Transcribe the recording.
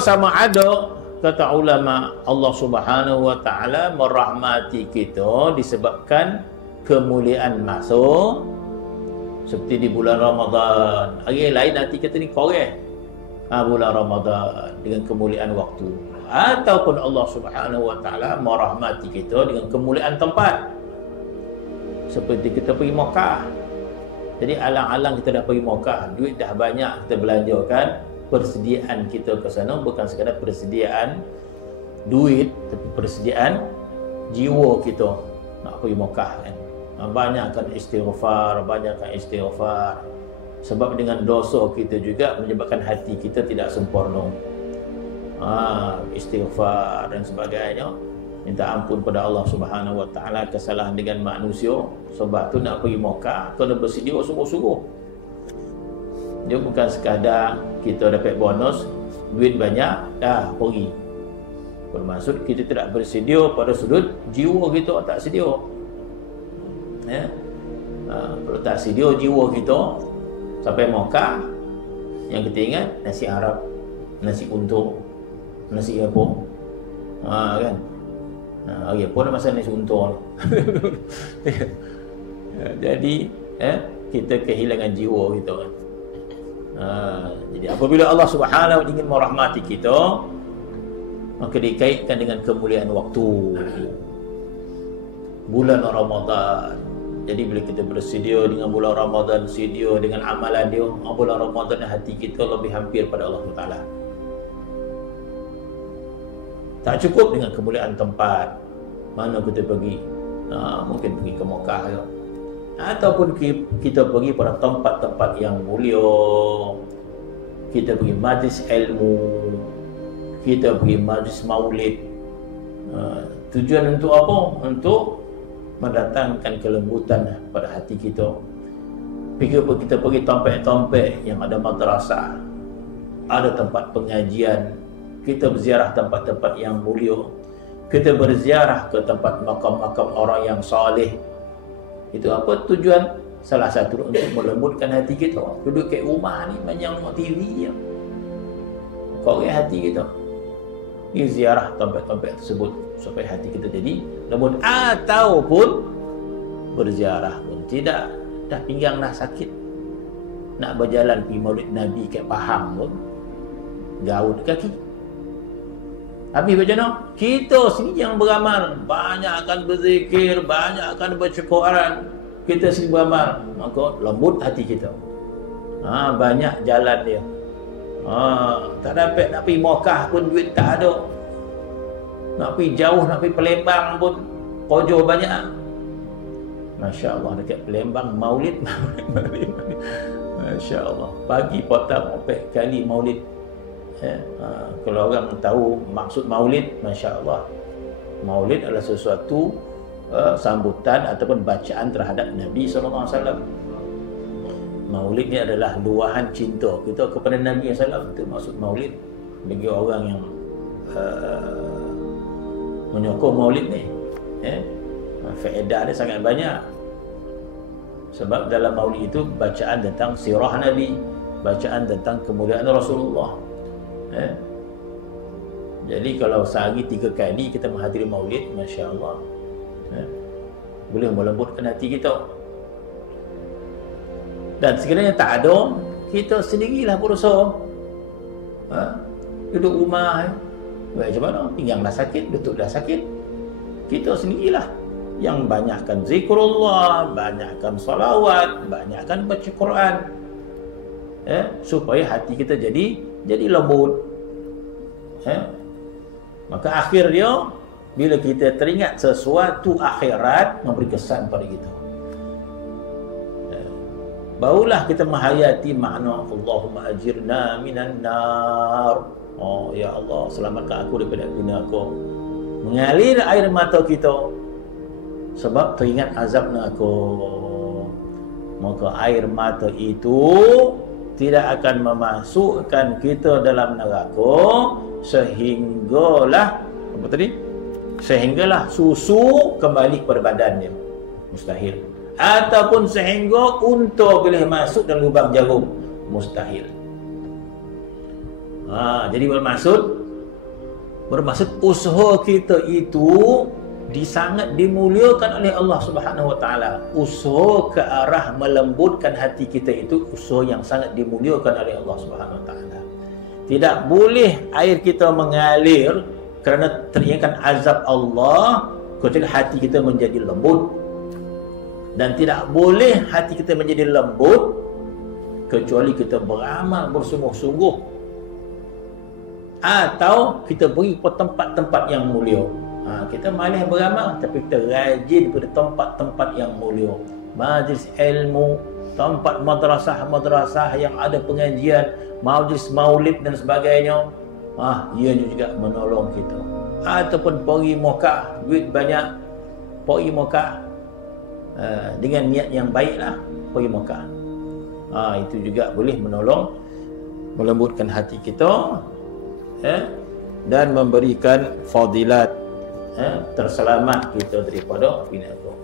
sama ada, kata ulama, Allah Subhanahu wa taala merahmati kita disebabkan kemuliaan masuk, seperti di bulan Ramadan. Hari lain nanti kita ni korek bulan Ramadan dengan kemuliaan waktu. Ataupun Allah Subhanahu wa taala merahmati kita dengan kemuliaan tempat, seperti kita pergi Mekah. Jadi alang-alang kita dah pergi Mekah, duit dah banyak kita belanjakan, persediaan kita ke sana bukan sekadar persediaan duit, tapi persediaan jiwa kita nak pergi Mekah kan. Banyakkan istighfar, banyakkan istighfar. Sebab dengan dosa kita juga menyebabkan hati kita tidak sempurna. Istighfar dan sebagainya, minta ampun pada Allah Subhanahu wa taala kesalahan dengan manusia. Sebab tu nak pergi Mekah kena bersedia sungguh-sungguh. Dia bukan sekadar kita dapat bonus, duit banyak, dah pergi. Bermaksud kita tidak bersedia pada sudut jiwa kita tak sedia. Kalau tak sedia jiwa kita, sampai Mekah yang kita ingat nasi Arab, nasi untung, nasi apa, kan? Hari pun ada masa nasi untung. Jadi kita kehilangan jiwa kita kan. Jadi apabila Allah Subhanahu ingin merahmati kita, maka dikaitkan dengan kemuliaan waktu, bulan Ramadan. Jadi bila kita bersedia dengan bulan Ramadan, sedia dengan amalan dia, bulan Ramadan hati kita lebih hampir pada Allah Taala. Tak cukup dengan kemuliaan tempat. Mana kita pergi? Mungkin pergi ke Mekah ya. Ataupun kita pergi pada tempat-tempat yang mulia. Kita pergi majlis ilmu, kita pergi majlis maulid. Tujuan untuk apa? Untuk mendatangkan kelembutan pada hati kita. Kita pergi tempat-tempat yang ada madrasah, ada tempat pengajian, kita berziarah tempat-tempat yang mulia, kita berziarah ke tempat makam-makam orang yang saleh. Itu apa tujuan? Salah satu untuk melembutkan hati kita. Duduk kat rumah ni banyak tengok TV je, korek hati kita. Pergi ziarah tempat-tempat tersebut supaya hati kita jadi lembut. Ataupun berziarah pun tidak, dah pinggang dah sakit, nak berjalan pergi maulid Nabi kat Pahang pun gaut kaki. Habis macam mana? Kita sini yang beramal, banyakkan berzikir, banyakkan baca Quran, kita sini beramal, maka lembut hati kita. Banyak jalan dia. Tak dapat nak pergi Mekah pun duit tak ada. Nak pergi jauh, nak pergi Palembang pun kojo banyak. Masya Allah, dekat Palembang maulid. Masya Allah, pagi petang 4 kali maulid. Kalau orang tahu maksud maulid, Masya Allah, maulid adalah sesuatu sambutan ataupun bacaan terhadap Nabi SAW. Maulid ni adalah luahan cinta kita kepada Nabi SAW. Itu maksud maulid. Bagi orang yang menyokong maulid ni, faedah dia sangat banyak. Sebab dalam maulid itu bacaan tentang sirah Nabi, bacaan tentang kemuliaan Rasulullah. Jadi kalau sehari 3 kali kita menghadiri maulid, Masya Allah, boleh melembutkan hati kita. Dan sekiranya tak ada, kita sendirilah berusaha. Duduk rumah, macam mana? Pinggang dah sakit, lutut dah sakit, kita sendirilah yang banyakkan zikrullah, banyakkan salawat, banyakkan baca Quran, supaya hati kita jadi lembut. Maka akhir dia, bila kita teringat sesuatu akhirat, memberi kesan pada kita, barulah kita menghayati makna Allahumma ajirna minan nar. Ya Allah, selamatkan aku daripada api neraka. Mengalir air mata kita sebab teringat azab neraka. Maka air mata itu tidak akan memasukkan kita dalam neraka sehinggalah apa tadi? Sehinggalah susu kembali kepada badannya. Mustahil. Ataupun sehingga unta boleh masuk dalam lubang jarum. Mustahil. Jadi bermaksud usaha kita itu sangat dimuliakan oleh Allah Subhanahu wa taala. Usaha ke arah melembutkan hati kita itu usaha yang sangat dimuliakan oleh Allah Subhanahu wa taala. Tidak boleh air kita mengalir kerana teringatkan azab Allah kecuali hati kita menjadi lembut. Dan tidak boleh hati kita menjadi lembut kecuali kita beramal bersungguh-sungguh atau kita pergi ke tempat-tempat yang mulia. Kita malas beramal tapi kita rajin pada tempat-tempat yang mulia, majlis ilmu, tempat madrasah-madrasah yang ada pengajian, majlis maulid dan sebagainya. Ia juga menolong kita. Ataupun pergi Mekah, duit banyak, pergi Mekah dengan niat yang baiklah, pergi Mekah. Itu juga boleh menolong, melembutkan hati kita, dan memberikan fadilat, terselamat kita daripada binatang.